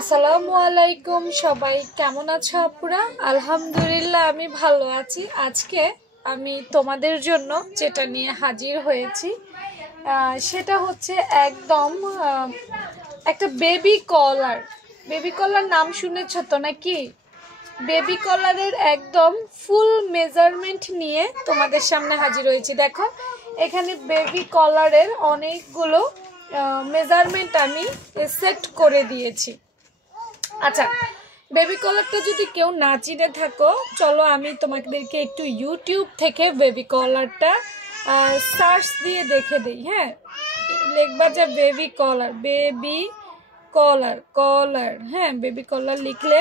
আসসালামু আলাইকুম সবাই কেমন আছো আপুরা? আলহামদুলিল্লাহ আমি ভালো আছি। আজকে আমি তোমাদের জন্য যেটা নিয়ে হাজির হয়েছি সেটা হচ্ছে একদম একটা বেবি কলার। বেবি কলার নাম শুনেছ তো নাকি? বেবি কলারের একদম ফুল মেজারমেন্ট নিয়ে তোমাদের সামনে হাজির হয়েছি। দেখো এখানে বেবি কলারের অনেকগুলো মেজারমেন্ট আমি সেট করে দিয়েছি। আচ্ছা, বেবি কলারটা যদি কেউ না চিনে থাকো, চলো আমি তোমাদেরকে একটু ইউটিউব থেকে বেবি কলারটা সার্চ দিয়ে দেখে দিই। হ্যাঁ, লিখবা যে বেবি কলার, বেবি কলার, কলার, হ্যাঁ বেবি কলার লিখলে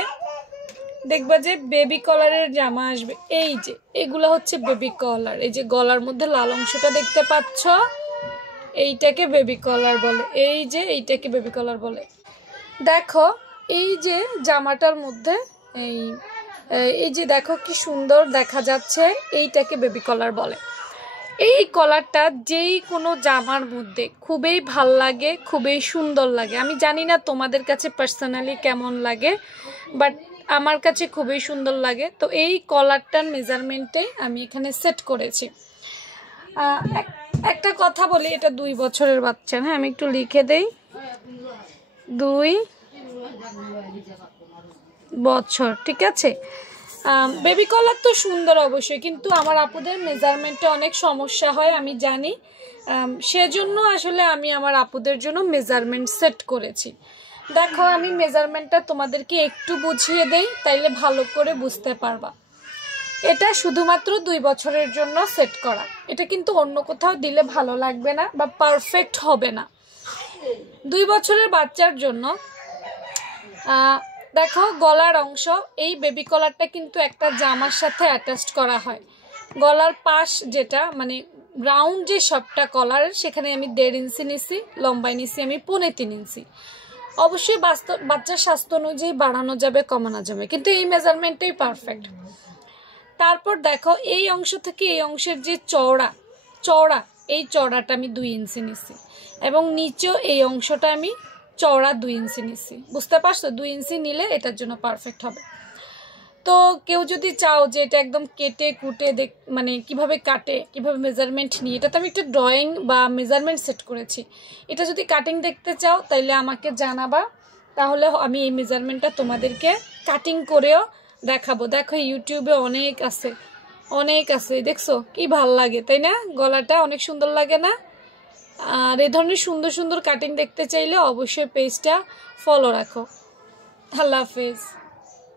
দেখবা যে বেবি কলারের জামা আসবে। এই যে এগুলো হচ্ছে বেবি কলার। এই যে গলার মধ্যে লাল অংশটা দেখতে পাচ্ছ, এইটাকে বেবি কলার বলে। এই যে এইটাকে বেবি কলার বলে। দেখো এই যে জামাটার মধ্যে এই যে দেখো কি সুন্দর দেখা যাচ্ছে, এইটাকে বেবি কলার বলে। এই কলারটা যেই কোনো জামার মধ্যে খুবই ভাল লাগে, খুবই সুন্দর লাগে। আমি জানি না তোমাদের কাছে পার্সোনালি কেমন লাগে, বাট আমার কাছে খুবই সুন্দর লাগে। তো এই কলারটার মেজারমেন্টে আমি এখানে সেট করেছি। একটা কথা বলি, এটা 2 বছরের বাচ্চা। হ্যাঁ, আমি একটু লিখে দেই, 2 বছর, ঠিক আছে। বেবি কলার তো সুন্দর অবশ্যই, কিন্তু আমার আপুদের মেজারমেন্টে অনেক সমস্যা হয় আমি জানি। সেজন্য আসলে আমি আমার আপুদের জন্য মেজারমেন্ট সেট করেছি। দেখো আমি মেজারমেন্টটা তোমাদেরকে একটু বুঝিয়ে দেই, তাইলে ভালো করে বুঝতে পারবা। এটা শুধুমাত্র 2 বছরের জন্য সেট করা। এটা কিন্তু অন্য কোথাও দিলে ভালো লাগবে না বা পারফেক্ট হবে না। 2 বছরের বাচ্চার জন্য দেখো গলার অংশ, এই বেবি কলারটা কিন্তু একটা জামার সাথে অ্যাটাচড করা হয়। গলার পাশ যেটা মানে রাউন্ড যে সবটা কলার, সেখানে আমি 1.5 ইঞ্চি নিছি, লম্বাই নিছি আমি 3.25 ইঞ্চি। অবশ্যই বাচ্চার স্বাস্থ্য অনুযায়ী বাড়ানো যাবে, কমানো যাবে, কিন্তু এই মেজারমেন্টটাই পারফেক্ট। তারপর দেখো এই অংশ থেকে এই অংশের যে চওড়া এই চওড়াটা আমি 2 ইঞ্চি নিছি, এবং নিচেও এই অংশটা আমি চওড়া 2 ইঞ্চি নিছি। বুঝতে পারছো? 2 ইঞ্চি নিলে এটার জন্য পারফেক্ট হবে। তো কেউ যদি চাও যে এটা একদম কেটে কুটে মানে কিভাবে কাটে, কিভাবে মেজারমেন্ট নিয়ে, এটা তো আমি একটা ড্রয়িং বা মেজারমেন্ট সেট করেছি। এটা যদি কাটিং দেখতে চাও তাইলে আমাকে জানাবা, তাহলে আমি এই মেজারমেন্টটা তোমাদেরকে কাটিং করেও দেখাবো। দেখো ইউটিউবে অনেক আছে, দেখছো কি ভাল লাগে, তাই না? গলাটা অনেক সুন্দর লাগে না? আর এই ধরনের সুন্দর সুন্দর কাটিং দেখতে চাইলে অবশ্যই পেজটা ফলো রাখো। আল্লাহ হাফেজ।